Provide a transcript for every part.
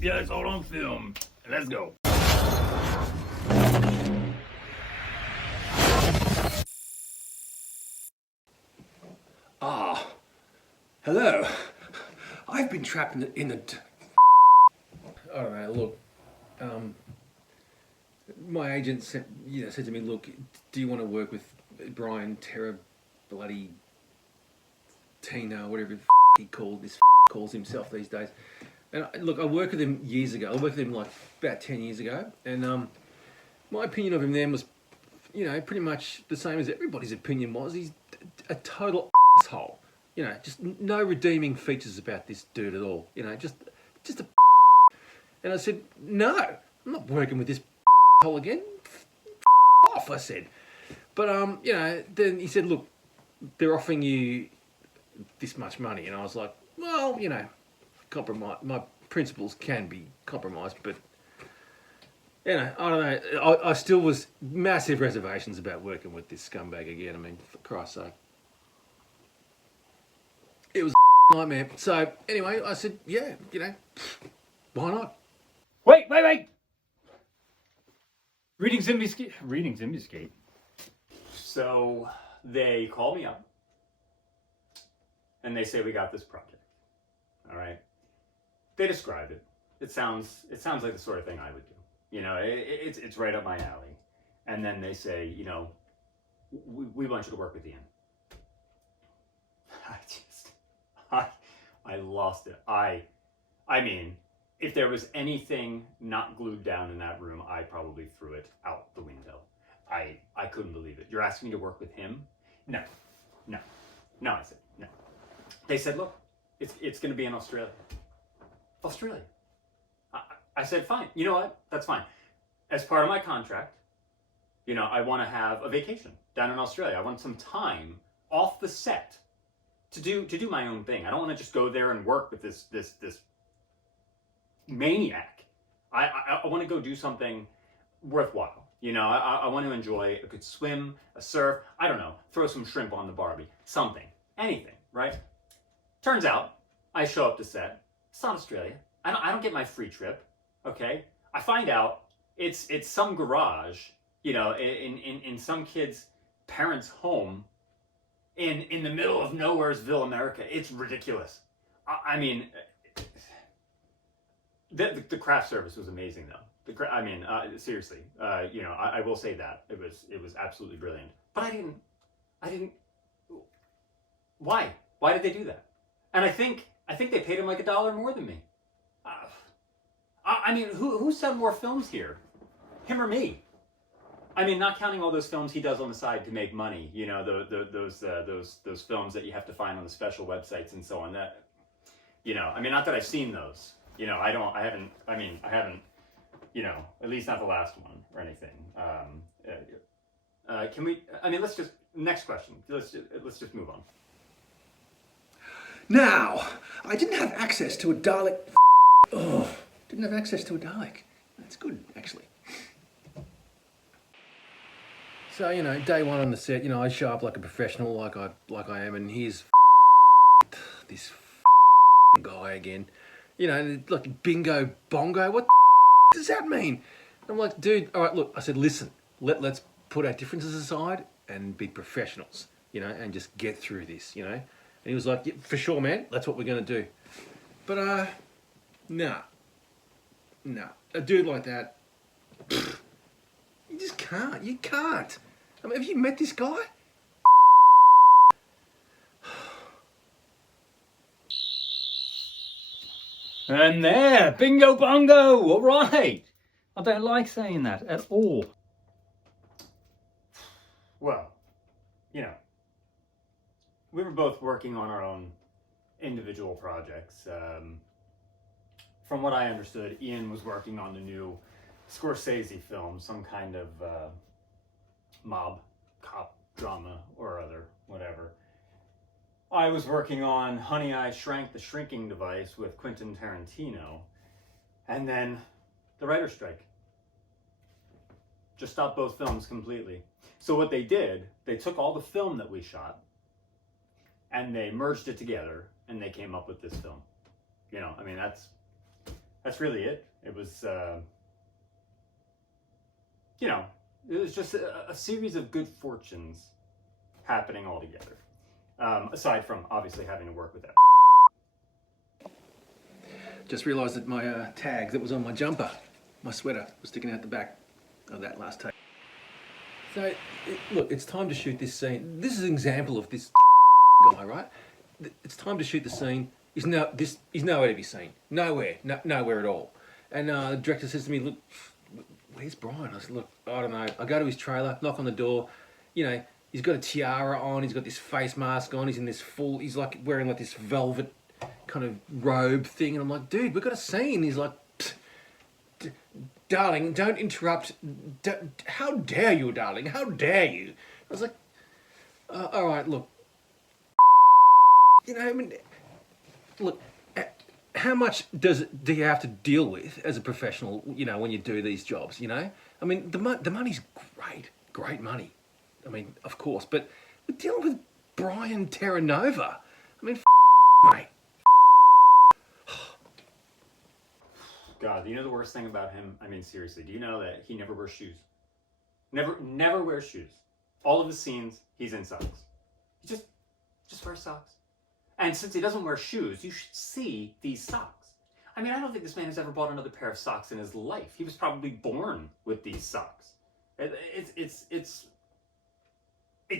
Yeah, it's all on film. Let's go. Ah, hello. I've been trapped in the I don't know. Look, my agent said to me, "Look, do you want to work with Brian Terra, bloody Tina, whatever the he calls himself these days?" And look, I worked with him years ago. I worked with him like about 10 years ago, and my opinion of him then was, pretty much the same as everybody's opinion was. He's a total asshole. Just no redeeming features about this dude at all. Just a. And I said, no, I'm not working with this hole again. Off, I said. But then he said, look, they're offering you this much money, and I was like, well, compromise. My principles can be compromised, but I don't know. I still was massive reservations about working with this scumbag again. I mean, for Christ's sake, it was a nightmare. So anyway, I said, yeah, why not? Wait. Reading Zimbiscape. So they call me up and they say, we got this project. All right. They describe it. It sounds like the sort of thing I would do. It's right up my alley. And then they say, we want you to work with Ian. I lost it. I mean, if there was anything not glued down in that room, I probably threw it out the window. I couldn't believe it. You're asking me to work with him? No, I said, no. They said, look, it's going to be in Australia. Australia. I said, fine. You know what? That's fine. As part of my contract, I want to have a vacation down in Australia. I want some time off the set to do my own thing. I don't want to just go there and work with this maniac. I want to go do something worthwhile. I want to enjoy a good swim, a surf, I don't know, throw some shrimp on the Barbie, something, anything, right? Turns out, I show up to set. It's not Australia. I don't get my free trip, okay? I find out it's some garage, in some kid's parents' home in the middle of Nowheresville, America. It's ridiculous. I mean, the craft service was amazing, though. Seriously, I will say that it was absolutely brilliant. But I didn't. Why? Why did they do that? And I think they paid him like $1 more than me. Who sent more films here? Him or me? I mean, not counting all those films he does on the side to make money. Those films that you have to find on the special websites and so on. That, not that I've seen those. I haven't. At least not the last one or anything. Can we? Let's just next question. Let's just move on. Now, I didn't have access to a Dalek. Didn't have access to a Dalek. That's good, actually. So day one on the set, I show up like a professional, like I am, and here's this guy again. Like bingo bongo. What does that mean? I'm like, dude, all right, look. I said, listen, let's put our differences aside and be professionals, and just get through this, And he was like, yeah, for sure, man. That's what we're gonna do. But nah. A dude like that, you just can't. You can't. Have you met this guy? And there, bingo bongo, all right. I don't like saying that at all. Well, we were both working on our own individual projects. From what I understood, Ian was working on the new Scorsese film, some kind of mob cop drama or other, whatever. I was working on Honey, I Shrank the Shrinking Device with Quentin Tarantino, and then the writer's strike just stopped both films completely. So what they did, they took all the film that we shot and they merged it together and they came up with this film. That's really it. It was, you know, it was just a series of good fortunes happening all together. Aside from obviously having to work with that. Just realised that my tag that was on my jumper, my sweater, was sticking out the back of that last take. So, look, it's time to shoot this scene. This is an example of this guy, right? It's time to shoot the scene. He's nowhere to be seen. Nowhere at all. And the director says to me, look, where's Brian? I said, look, I don't know. I go to his trailer, knock on the door. You know, he's got a tiara on, he's got this face mask on, he's in this full, he's like wearing like this velvet kind of robe thing. And I'm like, dude, we've got a scene. He's like, darling, don't interrupt. How dare you, darling? How dare you? I was like, all right, look. You know, I mean, look, how much do you have to deal with as a professional, you know, when you do these jobs, you know? I mean, the money's great money. I mean, of course, but we're dealing with Brian Terranova. I mean, mate. God, you know the worst thing about him? I mean, seriously, do you know that he never wears shoes? Never wears shoes. All of the scenes, he's in socks. He just wears socks. And since he doesn't wear shoes, you should see these socks. I mean, I don't think this man has ever bought another pair of socks in his life. He was probably born with these socks. It's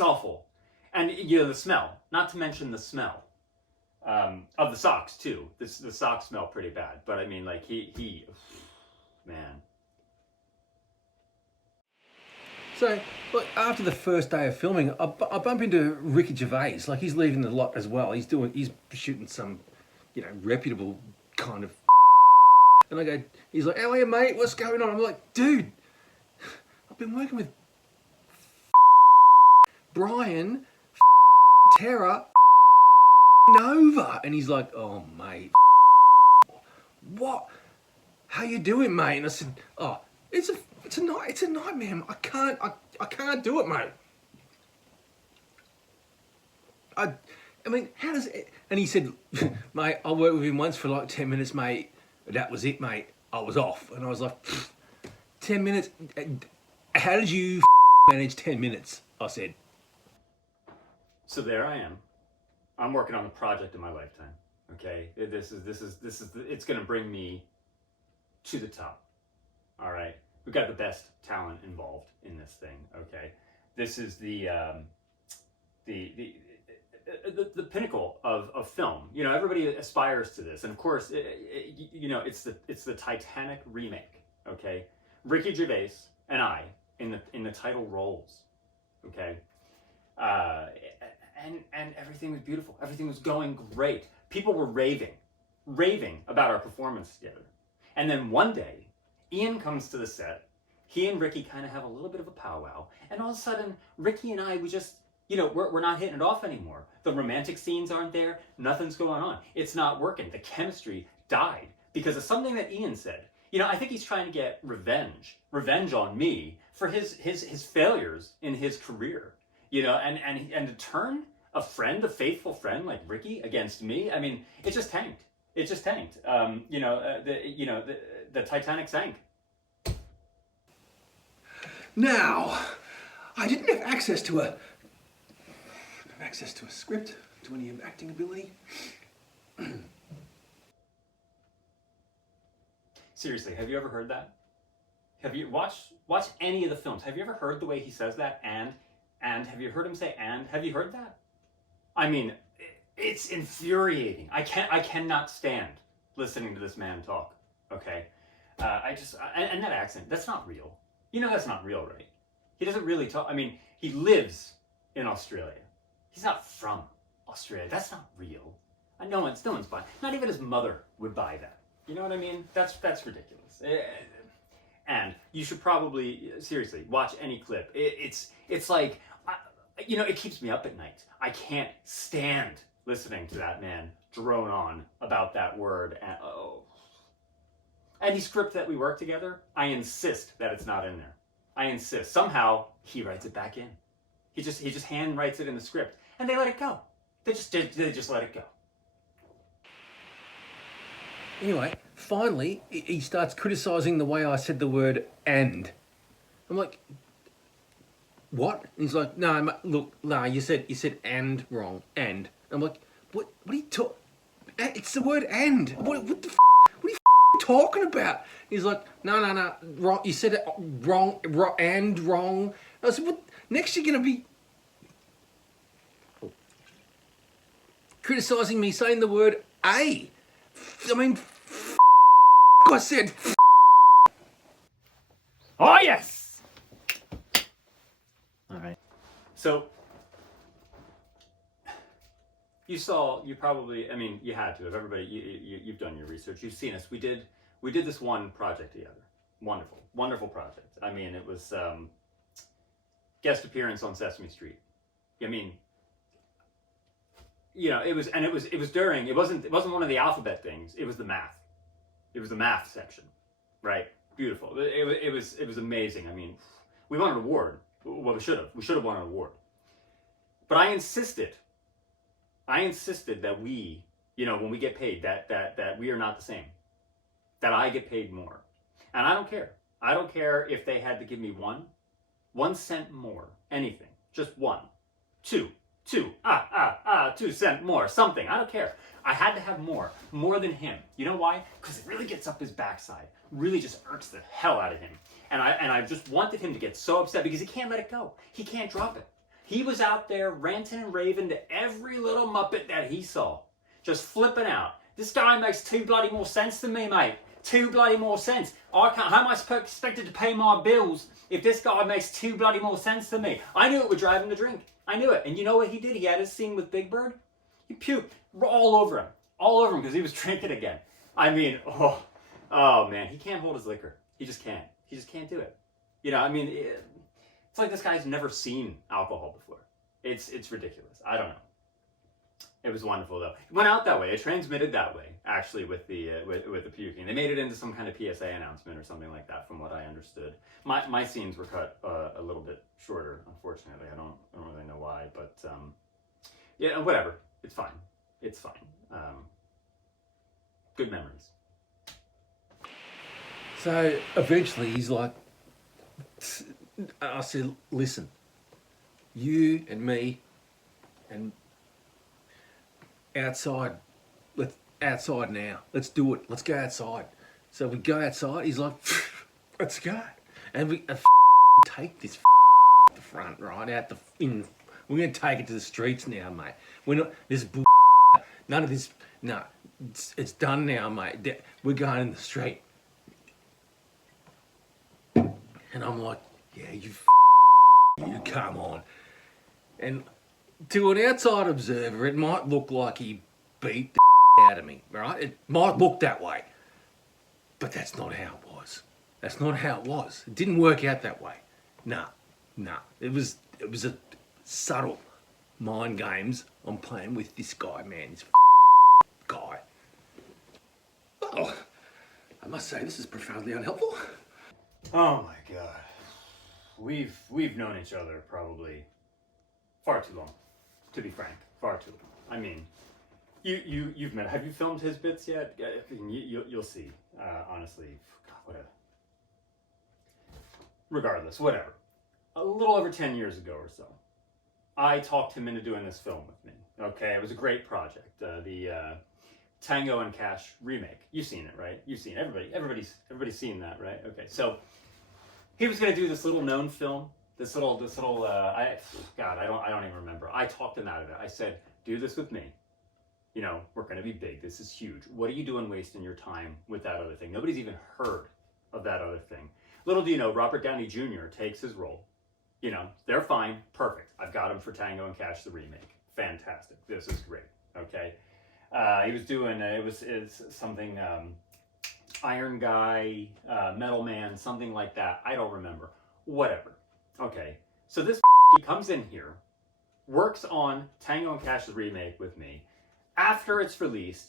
awful. And, you know, the smell, not to mention the smell. Of the socks too. The socks smell pretty bad, but I mean, like he, man. So, look, after the first day of filming, I bump into Ricky Gervais. Like, he's leaving the lot as well. He's shooting some, you know, reputable kind of. And I go, he's like, "How are you, mate? What's going on?" I'm like, dude, I've been working with Brian Terra Nova, and he's like, "Oh, mate, what? How you doing, mate?" And I said, "Oh, it's a nightmare. I can't do it, mate. I mean, how does it?" And he said, "Mate, I worked with him once for like 10 minutes, mate. That was it, mate. I was off." And I was like, 10 minutes? How did you manage 10 minutes? I said. So there I am. I'm working on the project of my lifetime. Okay, it's going to bring me to the top. All right, we've got the best talent involved in this thing. Okay, this is the pinnacle of film. You know, everybody aspires to this, and of course, you know, it's the Titanic remake. Okay, Ricky Gervais and I in the title roles. Okay. And everything was beautiful. Everything was going great. People were raving about our performance together. And then one day, Ian comes to the set. He and Ricky kind of have a little bit of a powwow. And all of a sudden, Ricky and I, we just, you know, we're not hitting it off anymore. The romantic scenes aren't there. Nothing's going on. It's not working. The chemistry died because of something that Ian said. You know, I think he's trying to get revenge on me for his failures in his career. You know, and to turn a faithful friend like Ricky against me, I mean, it just tanked. It just tanked. You know, the Titanic sank. Now, I didn't have access to a script, to any acting ability. Seriously, have you ever heard that? Have you watch any of the films? Have you ever heard the way he says that? And have you heard him say "and"? Have you heard that? I mean, it's infuriating. I cannot stand listening to this man talk. Okay, and that accent, that's not real. You know that's not real, right? He doesn't really talk. I mean, he lives in Australia. He's not from Australia. That's not real. No one's buying. Not even his mother would buy that. You know what I mean? That's ridiculous. And you should probably seriously watch any clip. It's like, you know, it keeps me up at night. I can't stand listening to that man drone on about that word. And any script that we work together, I insist that it's not in there. I insist. Somehow he writes it back in. He just hand writes it in the script, and they let it go. They just let it go. Anyway, finally, he starts criticising the way I said the word "and." I'm like, what? And he's like, no, look, no, you said "and" wrong, and. I'm like, what are you talking? It's the word "and." What the what are you talking about? He's like, no, wrong. You said it wrong, and wrong. I said, what? Next you're gonna be criticising me saying the word "a." I mean, I said. Oh yes. All right. So you probably, I mean, you had to have. Everybody, you've done your research. You've seen us. We did this one project together. Wonderful project. I mean, it was guest appearance on Sesame Street. I mean, it was during. It wasn't one of the alphabet things. It was the math. It was the math section, right? Beautiful. It was amazing. I mean, we won an award. Well, we should have won an award. But I insisted that we, when we get paid, that we are not the same. That I get paid more. And I don't care. I don't care if they had to give me 1 cent more. Anything. Just 1. 2 cent more. Something. I don't care. I had to have more than him. You know why? Because it really gets up his backside. Really just irks the hell out of him. And I just wanted him to get so upset because he can't let it go. He can't drop it. He was out there ranting and raving to every little Muppet that he saw. Just flipping out. This guy makes 2 bloody more sense than me, mate. 2 bloody more sense. How am I expected to pay my bills if this guy makes 2 bloody more sense than me? I knew it would drive him to drink. I knew it. And you know what he did? He had his scene with Big Bird. He puked all over him because he was drinking again. I mean, oh man, he can't hold his liquor. He just can't. He just can't do it. I mean, it's like this guy's never seen alcohol before. It's ridiculous. I don't know. It was wonderful though. It went out that way. It transmitted that way, actually, with the with the puking. They made it into some kind of PSA announcement or something like that, from what I understood. My scenes were cut a little bit shorter, unfortunately. I don't really know why, but yeah, whatever. It's fine. It's fine. Good memories. So eventually he's like, I said, listen, you and me and outside, outside now. Let's do it. Let's go outside. So we go outside. He's like, let's go. And we take this the front, right? We're going to take it to the streets now, mate. We're not, this bull, none of this, no. It's done now, mate. We're going in the street. And I'm like, yeah, you come on. And to an outside observer, it might look like he beat the out of me, right? It might look that way. But that's not how it was. That's not how it was. It didn't work out that way. Nah. It was a subtle mind games I'm playing with this guy, man. This guy. Well, I must say this is profoundly unhelpful. Oh my God. We've known each other probably far too long, to be frank. Far too long. I mean, you've met. Have you filmed his bits yet? You'll see. Honestly, God, whatever. Regardless, whatever. A little over 10 years ago or so, I talked him into doing this film with me. Okay, it was a great project. The Tango and Cash remake. You've seen it, right? You've seen it. Everybody's seen that, right? Okay, so he was going to do this little known film. This little. I don't even remember. I talked him out of it. I said, do this with me. We're going to be big. This is huge. What are you doing wasting your time with that other thing? Nobody's even heard of that other thing. Little do you know, Robert Downey Jr. takes his role. They're fine. Perfect. I've got him for Tango and Cash the remake. Fantastic. This is great. Okay. He was doing, it's something, Iron Guy, Metal Man, something like that. I don't remember. Whatever. Okay. So this he comes in here, works on Tango and Cash the remake with me. After it's released,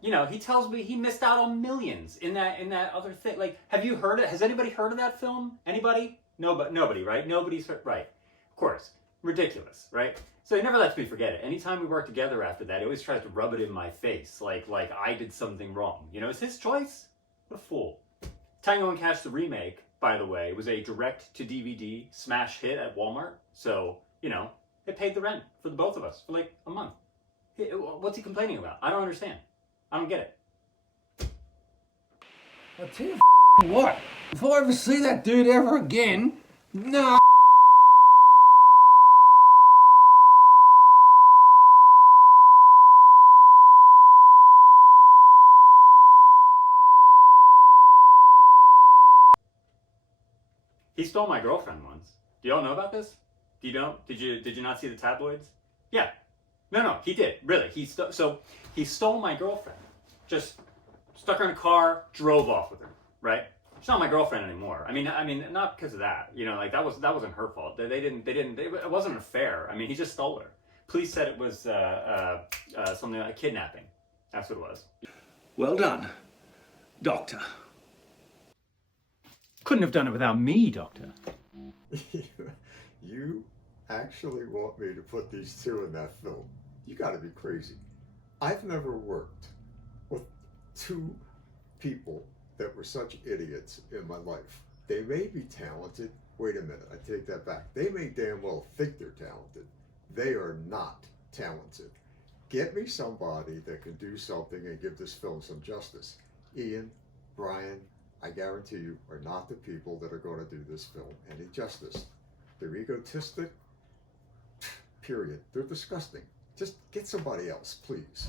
he tells me he missed out on millions in that other thing. Like, have you heard it? Has anybody heard of that film? Anybody? Nobody, right? Nobody's heard, right. Of course. Ridiculous, right? So he never lets me forget it. Anytime we work together after that, he always tries to rub it in my face, like I did something wrong. You know, it's his choice. What a fool. Tango and Cash the remake, by the way, was a direct-to-DVD smash hit at Walmart. So, you know, it paid the rent for the both of us for like a month. What's he complaining about? I don't understand. I don't get it. I'll tell you what, if I ever see that dude ever again, no. He stole my girlfriend once. Do y'all know about this? Do you know? Did you not see the tabloids? Yeah. No, he did. Really. So he stole my girlfriend. Just stuck her in a car, drove off with her, right? She's not my girlfriend anymore. I mean, not because of that. You know, like that wasn't her fault. It wasn't an affair. I mean, he just stole her. Police said it was something like kidnapping. That's what it was. Well done, Doctor. Couldn't have done it without me, Doctor. You actually want me to put these two in that film? You gotta be crazy. I've never worked with two people that were such idiots in my life. They may be talented. Wait a minute, I take that back. They may damn well think they're talented. They are not talented. Get me somebody that can do something and give this film some justice. Ian, Brian, I guarantee you are not the people that are going to do this film any justice. They're egotistic, period. They're disgusting. Just get somebody else, please.